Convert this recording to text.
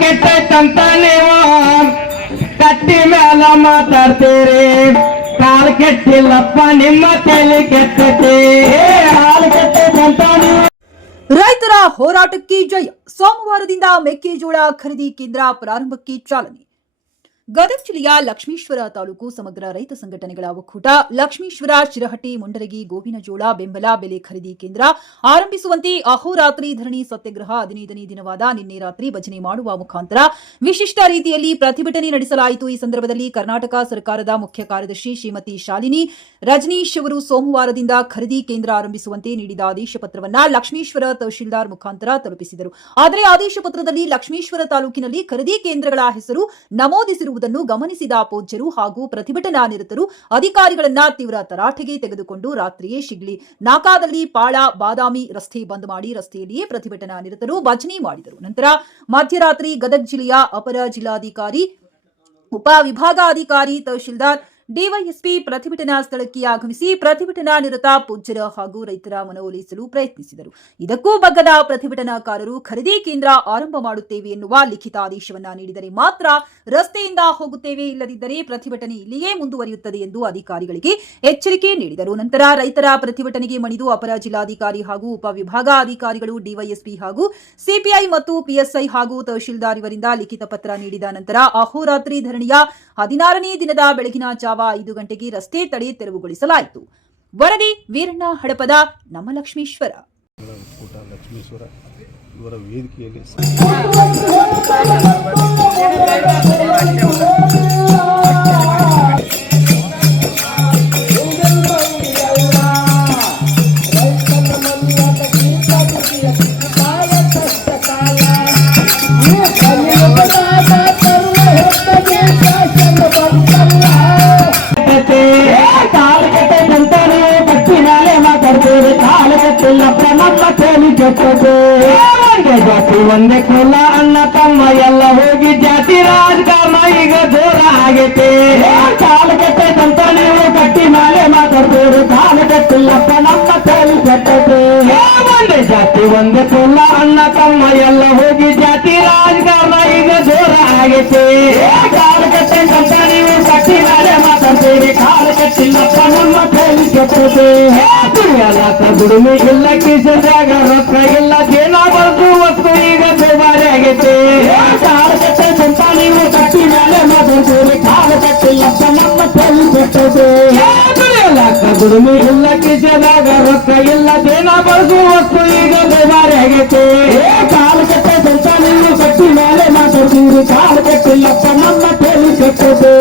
ಕೆಟ್ಟೈತಂತ ನೀವು ಕಟ್ಟಿ ಮೇಲ ಮಾತಾಡ್ತೀರಿ. ಕಾಲ್ ಕೆಟ್ಟಿಲ್ಲಪ್ಪ, ನಿಮ್ಮ ತಲೆ ಕೆಟ್ಟತಿ. ಹಾಲು ಕೆಟ್ಟೈತಂತ ನೀವು ರೈತರ ಹೋರಾಟಕ್ಕೆ ಜಯ. ಸೋಮವಾರದಿಂದ ಮೆಕ್ಕೆಜೋಳ ಖರೀದಿ ಕೇಂದ್ರ ಪ್ರಾರಂಭಕ್ಕೆ ಚಾಲನೆ. ಗದಗ ಜಿಲ್ಲೆಯ ಲಕ್ಷ್ಮೀಶ್ವರ ತಾಲೂಕು ಸಮಗ್ರ ರೈತ ಸಂಘಟನೆಗಳ ಒಕ್ಕೂಟ ಲಕ್ಷ್ಮೀಶ್ವರ ಶಿರಹಟ್ಟಿ ಮುಂಡರಗಿ ಗೋವಿನಜೋಳ ಬೆಂಬಲ ಬೆಲೆ ಖರೀದಿ ಕೇಂದ್ರ ಆರಂಭಿಸುವಂತೆ ಅಹೋರಾತ್ರಿ ಧರಣಿ ಸತ್ಯಾಗ್ರಹ ಹದಿನೈದನೇ ದಿನವಾದ ನಿನ್ನೆ ರಾತ್ರಿ ಭಜನೆ ಮಾಡುವ ಮುಖಾಂತರ ವಿಶಿಷ್ಟ ರೀತಿಯಲ್ಲಿ ಪ್ರತಿಭಟನೆ ನಡೆಸಲಾಯಿತು. ಈ ಸಂದರ್ಭದಲ್ಲಿ ಕರ್ನಾಟಕ ಸರ್ಕಾರದ ಮುಖ್ಯ ಕಾರ್ಯದರ್ಶಿ ಶ್ರೀಮತಿ ಶಾಲಿನಿ ರಜನೀಶ್ ಅವರು ಸೋಮವಾರದಿಂದ ಖರೀದಿ ಕೇಂದ್ರ ಆರಂಭಿಸುವಂತೆ ನೀಡಿದ ಆದೇಶ ಪತ್ರವನ್ನು ಲಕ್ಷ್ಮೀಶ್ವರ ತಹಶೀಲ್ದಾರ್ ಮುಖಾಂತರ ತಲುಪಿಸಿದರು. ಆದರೆ ಆದೇಶ ಪತ್ರದಲ್ಲಿ ಲಕ್ಷ್ಮೀಶ್ವರ ತಾಲೂಕಿನಲ್ಲಿ ಖರೀದಿ ಕೇಂದ್ರಗಳ ಹೆಸರು ನಮೂದಿಸಿರುವುದನ್ನು ಗಮನಿಸಿದ ಪೂಜ್ಯರು ಹಾಗೂ ಪ್ರತಿಭಟನಾ ನಿರತರು ಅಧಿಕಾರಿಗಳನ್ನ ತೀವ್ರ ತರಾಟೆಗೆ ತೆಗೆದುಕೊಂಡು ರಾತ್ರಿಯೇ ಶಿಗ್ಲಿ ನಾಕಾದಲ್ಲಿ ಪಾಳ ಬಾದಾಮಿ ರಸ್ತೆ ಬಂದ್ ಮಾಡಿ ರಸ್ತೆಯಲ್ಲಿಯೇ ಪ್ರತಿಭಟನಾ ನಿರತರು ಭಜನೆ ಮಾಡಿದರು. ನಂತರ ಮಧ್ಯರಾತ್ರಿ ಗದಗ ಜಿಲ್ಲೆಯ ಅಪರ ಜಿಲ್ಲಾಧಿಕಾರಿ, ಉಪ ವಿಭಾಗಾಧಿಕಾರಿ, ತಹಶೀಲ್ದಾರ್ ಡಿವೈಎಸ್ಪಿ ಪ್ರತಿಭಟನಾ ಸ್ಥಳಕ್ಕೆ ಆಗಮಿಸಿ ಪ್ರತಿಭಟನಾ ನಿರತ ಪೂಜ್ಯರ ಹಾಗೂ ರೈತರ ಮನವೊಲಿಸಲು ಪ್ರಯತ್ನಿಸಿದರು. ಇದಕ್ಕೂ ಬಗ್ಗದ ಪ್ರತಿಭಟನಾಕಾರರು ಖರೀದಿ ಕೇಂದ್ರ ಆರಂಭ ಮಾಡುತ್ತೇವೆ ಎನ್ನುವ ಲಿಖಿತ ಆದೇಶವನ್ನ ನೀಡಿದರೆ ಮಾತ್ರ ರಸ್ತೆಯಿಂದ ಹೋಗುತ್ತೇವೆ ಇಲ್ಲದಿದ್ದರೆ ಪ್ರತಿಭಟನೆ ಇಲ್ಲಿಯೇ ಮುಂದುವರಿಯುತ್ತದೆ ಎಂದು ಅಧಿಕಾರಿಗಳಿಗೆ ಎಚ್ಚರಿಕೆ ನೀಡಿದರು. ನಂತರ ರೈತರ ಪ್ರತಿಭಟನೆಗೆ ಮಣಿದು ಅಪರ ಜಿಲ್ಲಾಧಿಕಾರಿ ಹಾಗೂ ಉಪವಿಭಾಗಾಧಿಕಾರಿಗಳು ಡಿವೈಎಸ್ಪಿ ಹಾಗೂ ಸಿಪಿಐ ಮತ್ತು ಪಿಎಸ್ಐ ಹಾಗೂ ತಹಶೀಲ್ದಾರ್ ಇವರಿಂದ ಲಿಖಿತ ಪತ್ರ ನೀಡಿದ ನಂತರ ಅಹೋರಾತ್ರಿ ಧರಣಿಯ ಹದಿನಾರನೇ ದಿನದ ಬೆಳಗಿನ ಐದು ಗಂಟೆಗೆ ರಸ್ತೆ ತಡೆ ತೆರವುಗೊಳಿಸಲಾಯಿತು. ವರದಿ ವೀರಣ್ಣ ಹಡಪದ ನಮ್ಮ ಲಕ್ಷ್ಮೀಶ್ವರ ಲಕ್ಷ್ಮೀಶ್ವರ ಇವರ ವೇದಿಕೆಯಲ್ಲಿ ಕೆಟ್ಟಿಲ್ಲಪ್ಪ ನಮ್ಮ ತಲೆ ಕೆಟ್ಟೈತಿ ಒಂದೇ ಜಾತಿ? ಒಂದೇ ಕುಲ, ಅಣ್ಣ, ತಮ್ಮ, ಎಲ್ಲ ಹೋಗಿ ಜಾತಿ ರಾಜಕಾರಣ ಈಗ ದೂರ ಆಗೈತೆ. ಕಾಲು ಕೆಟ್ಟೈತಂತ ನೀವು ಕಟ್ಟಿ ಮೇಲೆ ಮಾತಾಡ್ತೀರಿ? ಕಾಲು ಕೆಟ್ಟಿಲ್ಲಪ್ಪ ನಮ್ಮ ತಲೆ ಕೆಟ್ಟೈತಿ ಒಂದೇ ಜಾತಿ, ಒಂದೇ ಕುಲ ಕೈಲಿ ಕೆಟ್ಟದೆ ದುಡಿಯಲಾಕ ದುಡಿಮೆ ಇಲ್ಲ ಕಿಸದಾಗ ರೊಕ್ಕ ಇಲ್ಲ ಜೇನ ಬರ್ದು ವಸ್ತು ಈಗ ದುಬಾರಿ ಆಗೈತೆ ಕಾಲು ಕಟ್ಟೈತಂತ ನೀವು ಕಟ್ಟಿ ಮೇಲೆ ಮಾತಾಡ್ತೀರಿ ಕಾಲು ಕಟ್ಟಿಲ್ಲಪ್ಪ ನಮ್ಮ ಕೈಲಿ ಕೆಟ್ಟದೆ ದುಡಿಯಲಾಕ ದುಡಿಮೆ ಇಲ್ಲ ಕಿಸದಾಗ ರೊಕ್ಕ ಇಲ್ಲ ಜೇನ ಬರ್ದು ವಸ್ತು ಈಗ ದುಬಾರಿ ಆಗೈತೆ ಕಾಲು ಕಟ್ಟೈತಂತ ನೀವು ಕಟ್ಟಿ ಮೇಲೆ ಮಾತಾಡ್ತೀರಿ ಕಾಲು ಕಟ್ಟಿಲ್ಲಪ್ಪ ನಮ್ಮ ಕೈಲಿ ಕೆಟ್ಟದೆ